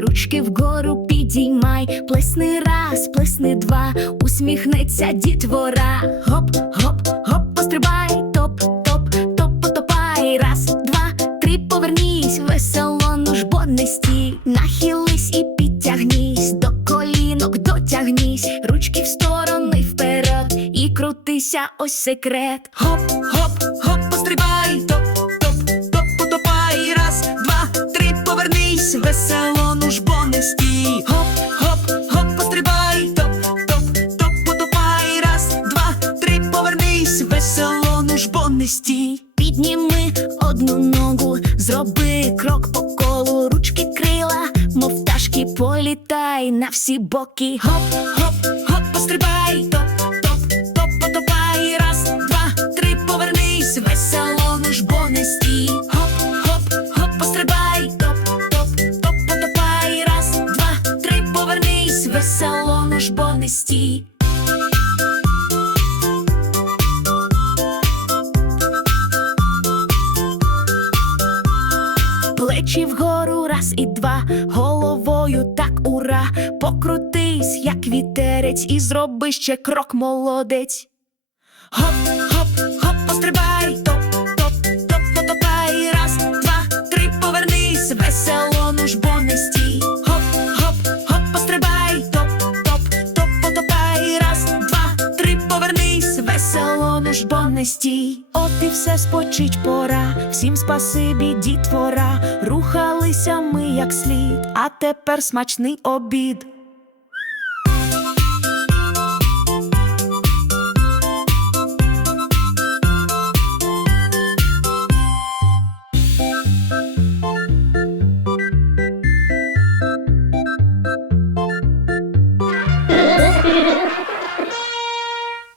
ручки вгору підіймай, плесни раз, плесни два, усміхнеться дітвора. Гоп, гоп, гоп, пострибай, топ, топ, топ, потопай. Раз, два, три, повернись, весело, ну ж бо не стій. Нахились і підтягнись, до колінок дотягнись, ручки в сторони вперед і крутися, ось секрет. Хоп, хоп, хоп, пострибай, стій. Підніми одну ногу, зроби крок по колу, ручки крила, мов пташки, політай на всі боки. Гоп, Хоп, хоп, пострибай, топ, топ, топ, потопай. Раз, два, три, повернись, весело, ну ж бо не стій. Хоп, хоп, хоп, пострибай, топ, топ, топ, потопай. Раз, два, три, повернись, весело, ну ж бо не стій. Плечі вгору, раз і два, головою так ура, покрутись, як вітерець, і зроби ще крок молодець. Хоп, хоп, хоп, пострибай, топ, топ, топ, потопай. Раз, два, три, повернись, весело, ж бо не стій. От і все спочить пора, всім спасибі, дітвора. Рухалися ми як слід, а тепер смачний обід.